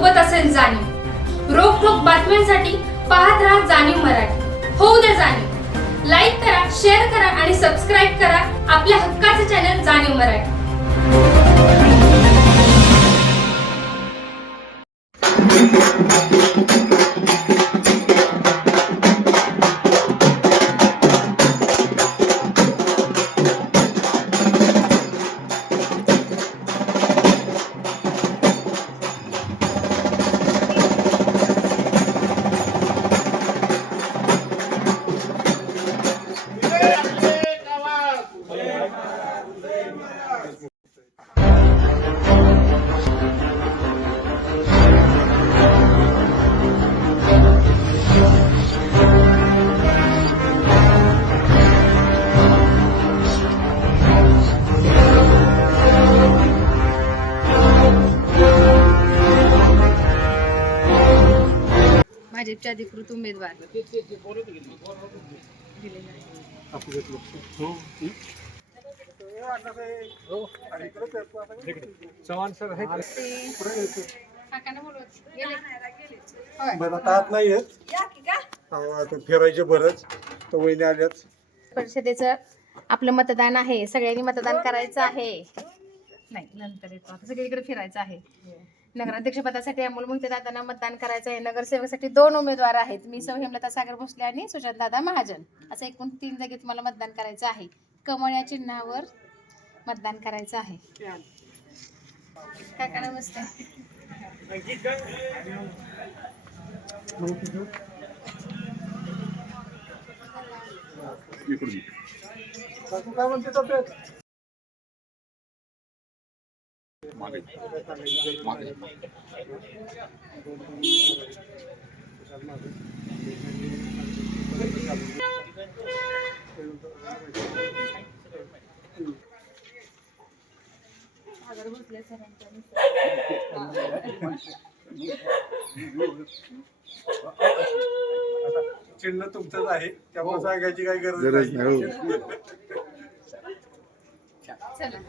सोबत असेल जाणीव. रोखोक बातम्यांसाठी पाहत राहा जाणीव मराठी. होऊ द्या जाणीव. लाईक करा शेअर करा आणि सबस्क्राईब करा आपल्या हक्काचे चॅनल जाणीव मराठी. भाजपचे अधिकृत उमेदवार. चव्हाण सर बरं आता आत नाही फिरायचे बरंच. तर वहिनी आल्यात. परिषदेचं आपलं मतदान आहे. सगळ्यांनी मतदान करायचं आहे. नाही नंतर येतो. आता सगळीकडे फिरायचं आहे. नगराध्यक्ष पदासाठी अमोल मोहिते दादांना मतदान करायचं आहे नगरसेवकासाठी दोन उमेदवार आहेत. मी सौ हेमलता सागर भोसले आणि सुशांत दादा महाजन. असं एकूण तीन जागी तुम्हाला मतदान करायचं आहे. कमळ या चिन्हावर मतदान करायचं आहे. काका नमस्ते. काकू काय म्हणते तब्येत आता चिन्ह तुमचंच आहे. त्यामुळे सांगायची काही गरज नाही. चला.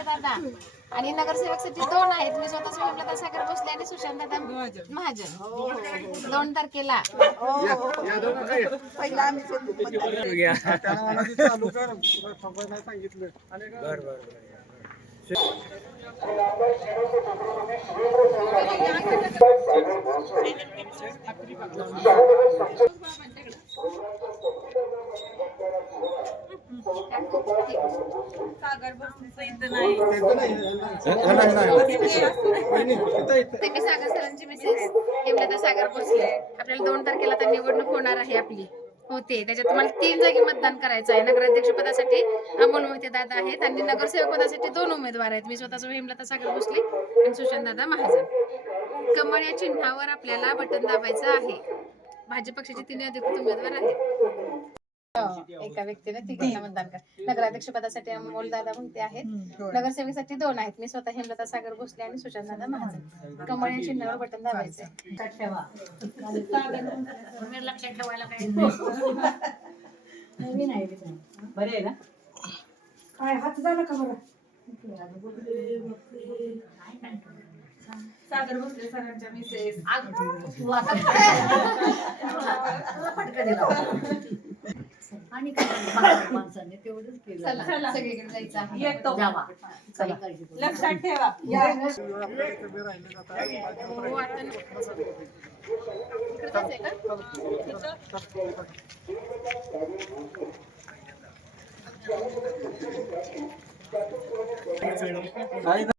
मागं आणि नगरसेवकसाठी दोन आहेत मी स्वतः स्वयंलता सागर भोसले आणि सुशांत दादा महाजन. दोन तारखेला. त्याला म्हणा ते चालू कर तुला थांबायला नाही सांगितलं बरं बरं ते मी सागर सरांची मिसेस हेमलता सागर भोसले आपल्याला दोन तारखेला आता निवडणूक होणार आहे आपली. होते. त्याच्यात तुम्हाला तीन जागी मतदान करायचं आहे. नगराध्यक्ष पदासाठी अमोल मोहिते दादा आहेत आणि नगरसेवक पदासाठी दोन उमेदवार आहेत. मी स्वतः हेमलता सागर भोसले आणि सुशांत दादा महाजन. कमळ या चिन्हावर आपल्याला बटन दाबायचं आहे. भाजप पक्षाचे तीन अधिकृत उमेदवार आहेत. एका व्यक्तीने तिघांना मतदान कर. नगराध्यक्ष पदासाठी अमोल दादा म्हणते आहेत. नगरसेवेसाठी दोन आहेत. मी स्वतः हेमलता सागर भोसले आणि सुशांत दादा महाजन. कमळ या चिन्हावर बटन दाबायचं. लक्षात ठेवायला काय बरे आहे ना? काय हात झाला का बरं? सागर भोसले सरांच्या मिसेस फटका दिला आणि काय माणसाने- माणसाने तेवढंच केलं. चला सगळीकडे जायचं आहे. येतो. जावा. काही काळजी करू नका. लक्षात ठेवा. आता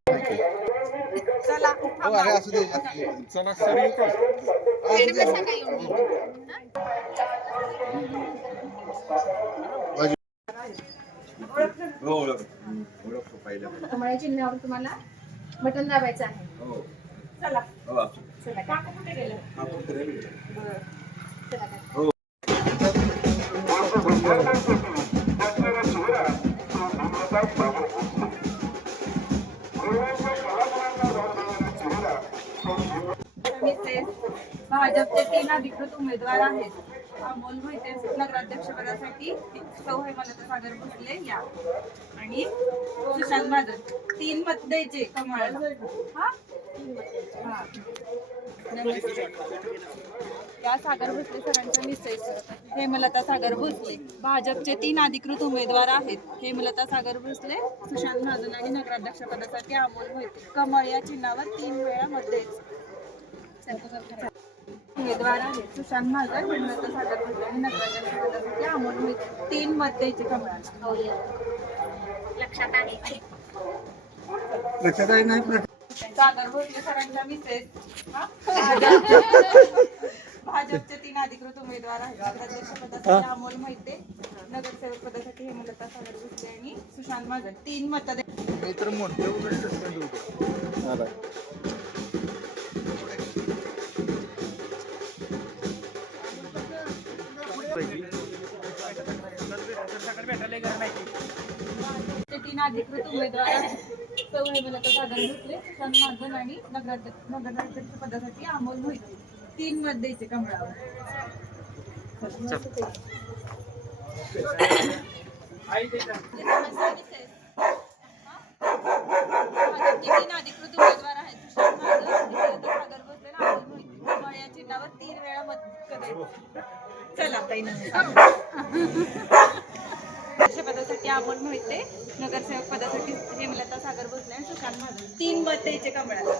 हो, का? चला सर हा? हो कमळ्या चिन्हावर तुम्हाला बटन दाबायचं आहे. चला. चला काका कुठे गेलं? बरं. चला काका. मिसेस भाजपचे तीन अधिकृत उमेदवार आहेत. अमोल मोहिते नगराध्यक्षपदासाठी सौ हेमलता सागर भोसले या. आणि सुशांत महाजन तीन मत द्यायचे कमळ हा? हा. या सागर भोसले सरांचा निश्चय हेमलता सागर भोसले. भाजपचे तीन अधिकृत उमेदवार आहेत. हेमलता सागर भोसले सुशांत महाजन आणि नगराध्यक्षपदासाठी अमोल मोहिते कमळ या चिन्हावर तीन वेळा मत द्यायचे. उमेदवार आहेत. सुशांत महाजन हेमलता सागर भोसले आणि नगराध्यक्षपदासाठी अमोल मोहिते तीन मत द्यायचे कमळाला. लक्षात आहे. लक्षात आहे नाही? प्रश्न? सागर भोसले सरांच्या मिसेस. हा? भाजपचे तीन अधिकृत उमेदवार आहेत. नगराध्यक्षपदासाठी अमोल मोहिते नगरसेवक पदासाठी हेमलता सागर भोसले आणि सुशांत महाजन तीन मत ते तीन अधिकृत उमेदवार आहेत सौ हेमलता सागर महाजन आणि नगराध्यक्ष नगराध्यक्ष पदासाठी अमोल मोहिते. तीन मत द्यायचे कमळावर. भाजपचे तीन अधिकृत उमेदवार आहेत या चिन्हावर तीन वेळा मत करायचं चला पदासाठी अमोल मोहिते नगरसेवक पदासाठी हेमलता सागर भोसले आणि सुशांत महाजन तीन मत कमळाला.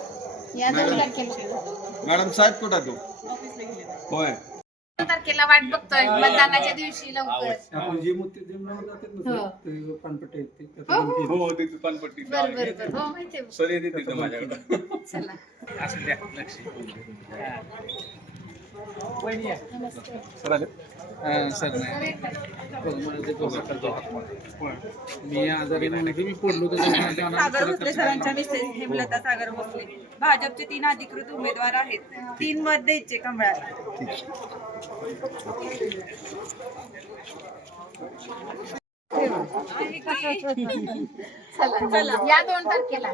या दोन तारखेला. मॅडम साहेब कुठं तू? ऑफिसला गेले होय. दोन तारखेला वाट बघतोय मतदानाच्या दिवशी लवकर. आपण जे जे ना हो. सर, ते पानपट्टी आहेत ते त्यात हो. दोन तीन. हो ते दुकानपट्टी बर बर बर. हो माहितीये सर येते तिथं माझ्याकडे. चला. सर आले सर. मी आजारी नाही की मी पडलो सागर भोसले सरांच्या मिसेस हेमलता सागर भोसले. भाजपचे तीन अधिकृत उमेदवार आहेत. तीन मत द्यायचे कमळाला. चला. या दोन तारखेला.